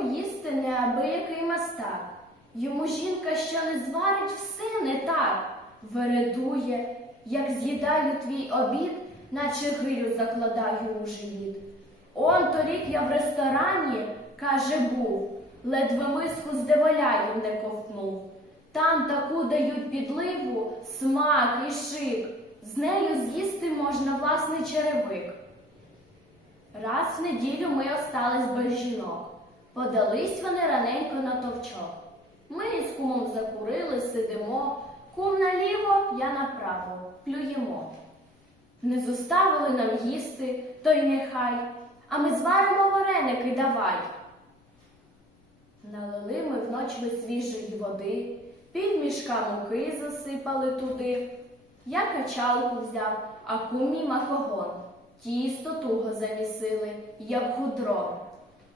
поїсти неабиякий мастак. Йому жінка, що не зварить, все не так. Вередує, як з'їдаю твій обід, наче гирю закладаю у живіт. Он торік я в ресторані, каже, був, ледве миску з не ковтнув. Там таку дають підливу, смак і шик. З нею з'їсти можна власний черевик. Раз в неділю ми остались без жінок. Подались вони раненько на товчок. Ми з кумом закурили, сидимо, кум наліво, я направо, плюємо. Не зоставили нам їсти, то й нехай, а ми зваримо вареники давай. Налили ми вночі свіжої води, півмішка муки засипали туди. Я качалку взяв, а кум мій махогон. Тісто туго замісили, як худро.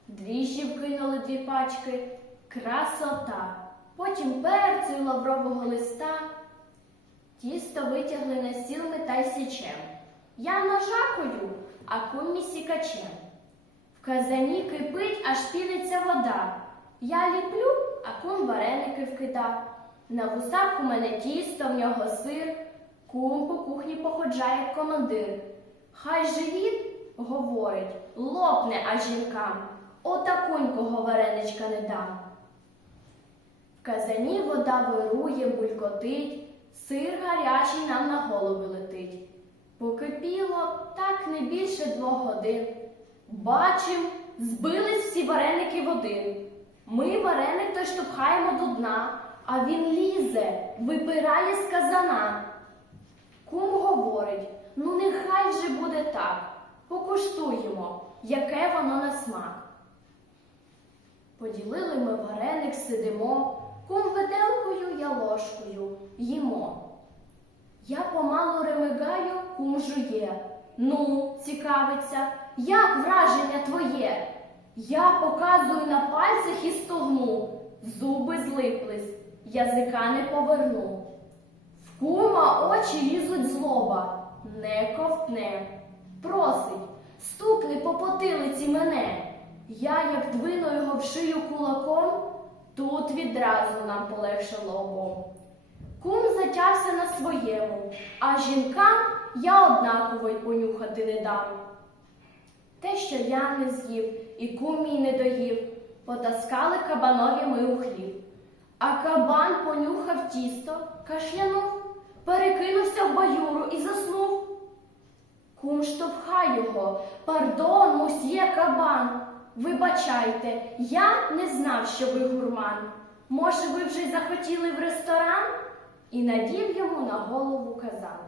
Двіжі вкинули дві пачки, красота. Потім перцю лаврового листа. Тісто витягли на стіл та й січем. Я нажакою, а кум мій сікачем. В казані кипить, аж піниться вода. Я ліплю, а кум вареники вкидав. На вусах у мене тісто, в нього сир, кум по кухні походжає командир. Хай живіт, говорить, лопне аж жінкам, отакунького вареничка не дам. В казані вода вирує, булькотить, сир гарячий нам на голови летить. Покипіло так не більше двох годин. Бачим, збились всі вареники в один. Ми вареник той штовхаємо до дна, а він лізе, випирає з казана. Кум говорить, ну нехай же буде так. Покуштуємо, яке воно на смак. Поділили ми вареник, сидимо, кум виделкою, я ложкою їмо. Я помалу ремигаю, кум жує. Ну, цікавиться, як враження твоє? Я показую на пальцях і стогну, зуби злиплись, язика не поверну. В кума очі лізуть злоба, не ковтне. Просить, стукни по потилиці мене. Я, як двину його в шию кулаком, тут відразу нам полегшало обом. Кум затявся на своєму, а жінкам я однаково й понюхати не дам. Те, що я не з'їв, і кум мій не доїв, потаскали кабанові ми у хліб. А кабан понюхав тісто, кашлянув, перекинувся в баюру і заснув. Кум штовхай його, пардон, мусьє кабан. Вибачайте, я не знав, що ви гурман. Може, ви вже захотіли в ресторан? І надів йому на голову казан.